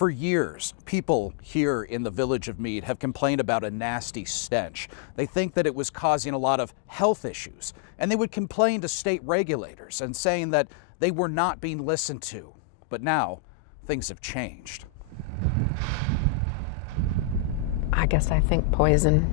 For years, people here in the village of Mead have complained about a nasty stench. They think that it was causing a lot of health issues, and they would complain to state regulators and saying that they were not being listened to. But now, things have changed. I guess I think poison.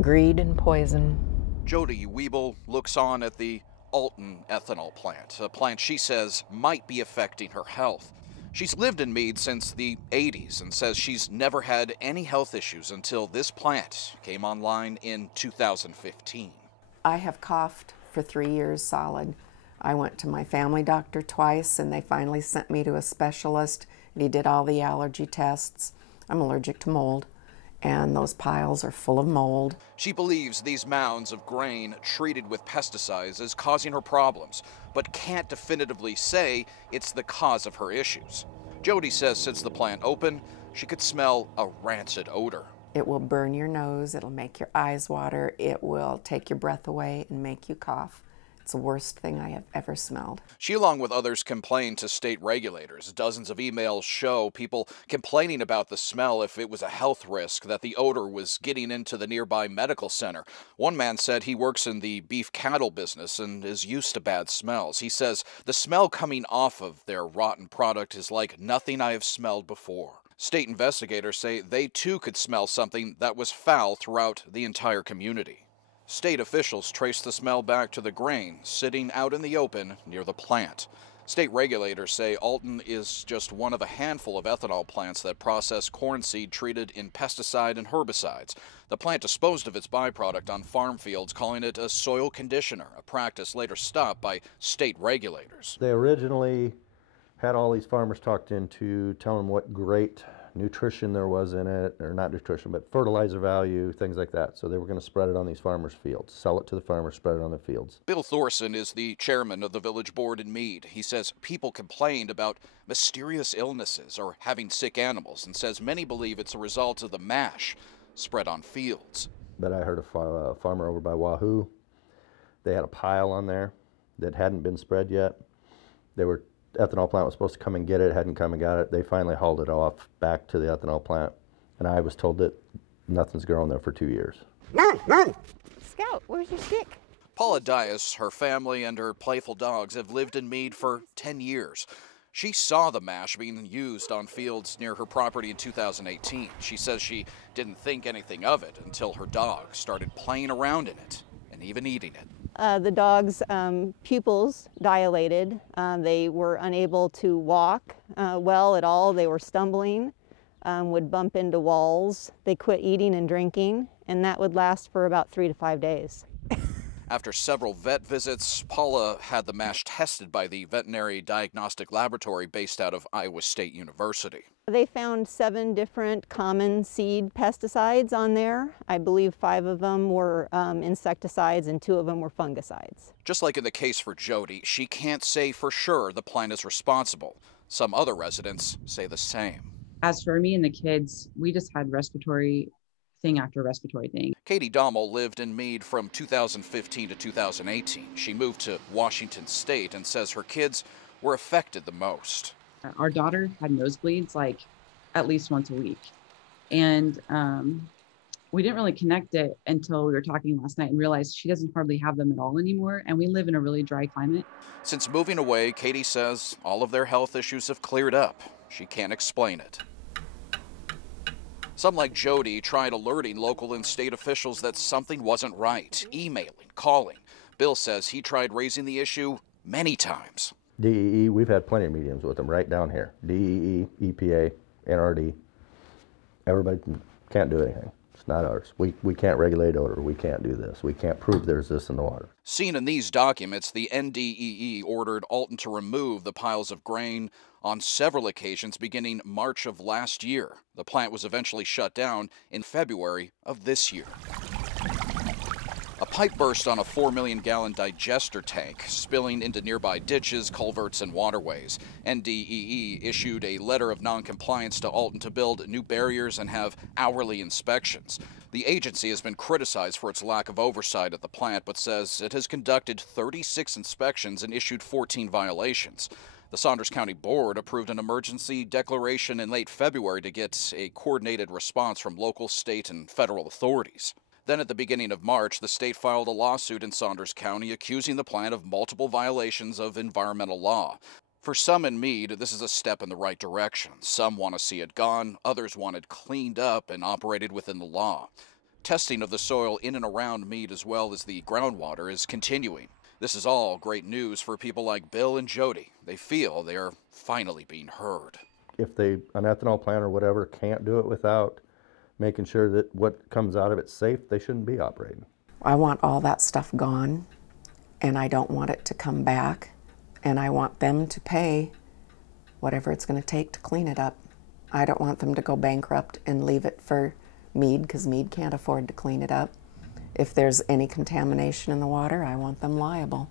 Greed and poison. Jody Wiebel looks on at the Alton ethanol plant, a plant she says might be affecting her health. She's lived in Mead since the 80s and says she's never had any health issues until this plant came online in 2015. I have coughed for 3 years solid. I went to my family doctor twice and they finally sent me to a specialist and he did all the allergy tests. I'm allergic to mold and those piles are full of mold. She believes these mounds of grain treated with pesticides is causing her problems, but can't definitively say it's the cause of her issues. Jody says since the plant opened, she could smell a rancid odor. It will burn your nose, it'll make your eyes water, it will take your breath away and make you cough. It's the worst thing I have ever smelled. She, along with others, complained to state regulators. Dozens of emails show people complaining about the smell if it was a health risk, that the odor was getting into the nearby medical center. One man said he works in the beef cattle business and is used to bad smells. He says the smell coming off of their rotten product is like nothing I have smelled before. State investigators say they too could smell something that was foul throughout the entire community. State officials trace the smell back to the grain sitting out in the open near the plant. State regulators say Alton is just one of a handful of ethanol plants that process corn seed treated in pesticide and herbicides. The plant disposed of its byproduct on farm fields, calling it a soil conditioner, a practice later stopped by state regulators. They originally had all these farmers talked into telling them what great nutrition there was in it, or not nutrition, but fertilizer value, things like that. So they were going to spread it on these farmers' fields, sell it to the farmers, spread it on their fields. Bill Thorson is the chairman of the village board in Mead. He says people complained about mysterious illnesses or having sick animals, and says many believe it's a result of the mash spread on fields. But I heard a farmer over by Wahoo, they had a pile on there that hadn't been spread yet. Ethanol plant was supposed to come and get it, hadn't come and got it. They finally hauled it off back to the ethanol plant, and I was told that nothing's grown there for 2 years. Scout, where's your stick? Paula Dias, her family, and her playful dogs have lived in Mead for 10 years. She saw the mash being used on fields near her property in 2018. She says she didn't think anything of it until her dog started playing around in it and even eating it. The dog's pupils dilated. They were unable to walk well at all. They were stumbling, would bump into walls. They quit eating and drinking, and that would last for about 3 to 5 days. After several vet visits, Paula had the mash tested by the veterinary diagnostic laboratory based out of Iowa State University. They found 7 different common seed pesticides on there. I believe 5 of them were insecticides and 2 of them were fungicides. Just like in the case for Jody, she can't say for sure the plant is responsible. Some other residents say the same. As for me and the kids, we just had respiratory thing after respiratory thing. Katie Dommel lived in Mead from 2015 to 2018. She moved to Washington State and says her kids were affected the most. Our daughter had nosebleeds like at least once a week. And we didn't really connect it until we were talking last night and realized she doesn't hardly have them at all anymore. And we live in a really dry climate. Since moving away, Katie says all of their health issues have cleared up. She can't explain it. Some, like Jody, tried alerting local and state officials that something wasn't right, emailing, calling. Bill says he tried raising the issue many times. DEE, we've had plenty of meetings with them right down here. DEE, EPA, NRD. Everybody can't do anything. It's not ours. We can't regulate odor. We can't do this. We can't prove there's this in the water. Seen in these documents, the NDEE ordered Alton to remove the piles of grain on several occasions beginning March of last year. The plant was eventually shut down in February of this year. A pipe burst on a 4 million gallon digester tank, spilling into nearby ditches, culverts, and waterways. NDEE issued a letter of noncompliance to Alton to build new barriers and have hourly inspections. The agency has been criticized for its lack of oversight at the plant, but says it has conducted 36 inspections and issued 14 violations. The Saunders County Board approved an emergency declaration in late February to get a coordinated response from local, state, and federal authorities. Then at the beginning of March, the state filed a lawsuit in Saunders County accusing the plant of multiple violations of environmental law. For some in Mead, this is a step in the right direction. Some want to see it gone, others want it cleaned up and operated within the law. Testing of the soil in and around Mead as well as the groundwater is continuing. This is all great news for people like Bill and Jody. They feel they are finally being heard. If an ethanol plant or whatever can't do it without making sure that what comes out of it's safe, they shouldn't be operating. I want all that stuff gone, and I don't want it to come back, and I want them to pay whatever it's going to take to clean it up. I don't want them to go bankrupt and leave it for Mead, because Mead can't afford to clean it up. If there's any contamination in the water, I want them liable.